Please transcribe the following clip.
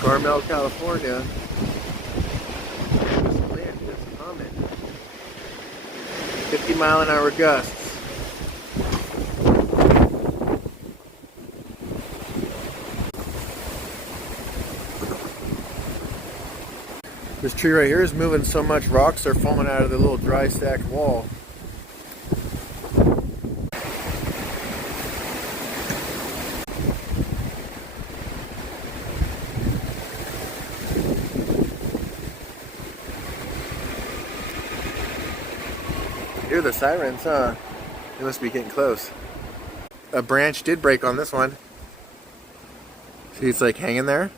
Carmel, California. This plant is humming. 50-mile-an-hour gusts. This tree right here is moving so much, rocks are falling out of the little dry stacked wall. Hear the sirens, huh? They must be getting close. A branch did break on this one. See, it's like hanging there.